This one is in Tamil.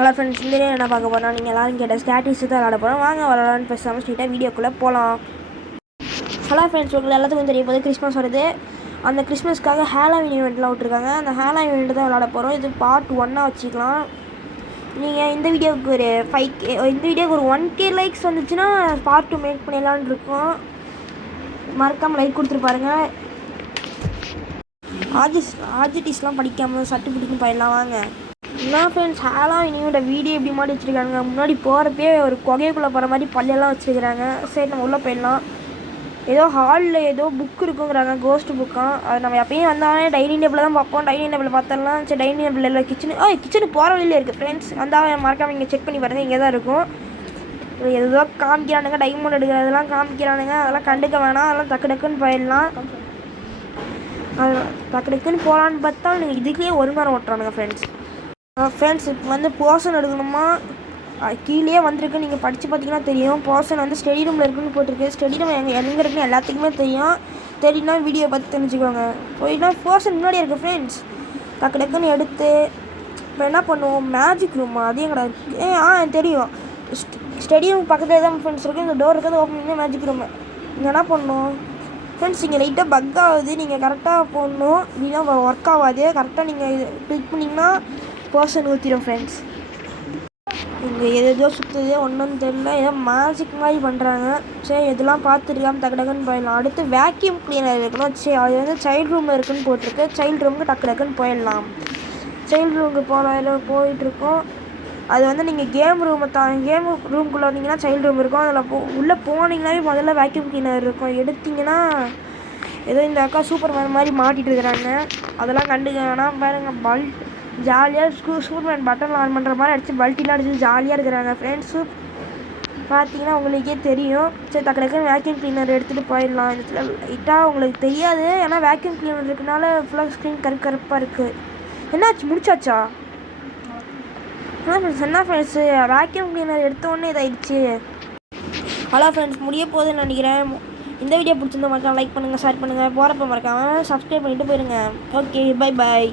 ஹலோ ஃப்ரெண்ட்ஸ், இந்த என்ன பார்க்க போகிறோம்? நீங்கள் எல்லோரும் கேட்ட ஸ்டாட்டிக்ஸ் தான் விளாட போகிறோம். வாங்க விளாட்லான்னு பேசாமல் ஸ்ட்ரெயிட்டாக வீடியோக்குள்ளே போகலாம். ஹலோ ஃப்ரெண்ட்ஸ், உங்களுக்கு எல்லாத்துக்கும் தெரிய போது கிறிஸ்மஸ் வருது. அந்த கிறிஸ்மஸ்க்காக ஹாலோவீன் ஈவெண்ட்லாம் விட்ருக்காங்க. அந்த ஹாலோவீன் ஈவெண்ட் தான் விளாட போகிறோம். இது பார்ட் 1 வச்சுக்கலாம். நீங்கள் இந்த வீடியோவுக்கு ஒரு 5K, இந்த வீடியோவுக்கு ஒரு 1K லைக்ஸ் வந்துச்சுன்னா பார்ட் 2 மேக் பண்ணிடலான்னு இருக்கோம். மறக்காமல் லைக் கொடுத்துட்டு பாருங்கள். ஆர்ஜிடிஸ்லாம் படிக்காமல் சட்டு பிடிக்கும் போயிடலாம். வாங்க. என்ன ஃப்ரெண்ட்ஸ், ஹாலோவீன் ஈவெண்ட்டோட வீடியோ எப்படி மாதிரி வச்சுருக்காங்க. முன்னாடி போகிறப்பே ஒரு குகைக்குள்ளே போகிற மாதிரி பள்ளியெல்லாம் வச்சுருக்கிறாங்க. சரி, நம்ம உள்ளே போயிடலாம். ஏதோ ஹாலில் ஏதோ புக் இருக்குங்கிறாங்க, கோஸ்ட் புக்காக. அது நம்ம எப்பயும் வந்தாலே டைனிங் டேபிளில் தான் பார்ப்போம். டைனிங் டேபிள் பார்த்தோம்லாம். சரி, டைனிங் டேபிள் இல்லை, கிச்சனுக்கு போகிற வழியிலே இருக்குது ஃப்ரெண்ட்ஸ். வந்தால் மறக்காமல் இங்கே செக் பண்ணி பாருங்கள், இங்கே தான் இருக்கும். ஏதோ காமிக்கிறானுங்க, டைமண்ட் எடுக்கிறதெல்லாம் காமிக்கிறானுங்க. அதெல்லாம் கண்டுக்க வேணாம். அதெல்லாம் டக்கு டக்குன்னு போயிடலாம். அது டக்கு டக்குன்னு போகலான்னு பார்த்தா நீங்கள் இதுக்குள்ளேயே ஒரு மரம் ஓட்டுறானுங்க ஃப்ரெண்ட்ஸ். இப்போ வந்து போர்ஷன் எடுக்கணுமா, கீழே வந்திருக்கு. நீங்கள் படித்து பார்த்தீங்கன்னா தெரியும். போர்ஷன் வந்து ஸ்டடி ரூமில் இருக்குன்னு போட்டிருக்கு. ஸ்டடி ரூம் எங்கே இருக்குன்னு எல்லாத்துக்குமே தெரியும். தெரியும்னா வீடியோ பார்த்து தெரிஞ்சுக்கோங்க. போயிட்டா போர்ஷன் முன்னாடியே இருக்குது ஃப்ரெண்ட்ஸ். டக்கு டக்குன்னு எடுத்து இப்போ என்ன பண்ணுவோம்? மேஜிக் ரூமா? அதையும் கிடையாது. தெரியும். ஸ்டடி ரூம் பக்கத்தில் தான் ஃப்ரெண்ட்ஸ் இருக்குது. இந்த டோர் இருக்கிறது ஓப்பன் பண்ணி மேஜிக் ரூமு. இங்கே என்ன பண்ணணும் ஃப்ரெண்ட்ஸ்? இங்கே லைட்டாக பக் ஆகுது. நீங்கள் கரெக்டாக போடணும், இல்லைன்னா ஒர்க் ஆகாது. கரெக்டாக நீங்கள் இது கிளிக் பண்ணிங்கன்னா போர்ஷன் ஊற்றிடும் ஃப்ரெண்ட்ஸ். இங்கே ஏதோ சுற்றுது, ஒன்றும் தெரியல. ஏதோ மேஜிக் மாதிரி பண்ணுறாங்க. சரி, இதெல்லாம் பார்த்துருக்காம டக்கு டக்குன்னு போயிடலாம். அடுத்து வேக்யூம் கிளீனர் இருக்கணும். சரி, அது வந்து சைல்டு ரூமில் இருக்குன்னு போட்டிருக்கு. சைல்டு ரூமுக்கு டக்கு டக்குன்னு போயிடலாம். சைல்டு ரூமுக்கு போயிட்டுருக்கோம். அது வந்து நீங்கள் கேம் ரூமுக்குள்ளே வந்தீங்கன்னா சைல்டு ரூம் இருக்கும். அதில் உள்ளே போனீங்கன்னாவே முதல்ல வேக்யூம் கிளீனர் இருக்கும். எடுத்திங்கன்னா ஏதோ இந்த அக்கா சூப்பர் மேன் மாதிரி மாட்டிகிட்டு இருக்கிறாங்க. அதெல்லாம் கண்டுக்க வேணாம். பாருங்கள், ஜாலியாக சூப்பர்மேன் பட்டன் ஆன் பண்ணுற மாதிரி அடித்து பல்ட்டிலாம் அடிச்சு ஜாலியாக இருக்கிறாங்க ஃப்ரெண்ட்ஸு. பார்த்தீங்கன்னா உங்களுக்கே தெரியும். சரி, டக்கு டக்குன்னு வேக்யூம் கிளீனர் எடுத்துகிட்டு போயிடலாம். இடத்துல லைட்டாக உங்களுக்கு தெரியாது, ஏன்னா வேக்யூம் கிளீனர் இருக்கனால ஃபுல்லாக ஸ்க்ரீன் கருப்பாக இருக்குது. என்னாச்சு, முடிச்சாச்சா? என்ன ஃப்ரெண்ட்ஸு, வேக்யூம் கிளீனர் எடுத்தோடனே இதாகிடுச்சு. ஹலோ ஃப்ரெண்ட்ஸ், முடிய போகுதுன்னு நினைக்கிறேன். இந்த வீடியோ பிடிச்சிருந்தா மறக்காம லைக் பண்ணுங்கள், ஷேர் பண்ணுங்கள். போகிறப்ப மறக்காமல் சப்ஸ்கிரைப் பண்ணிவிட்டு போயிடுங்க. Okay, bye bye.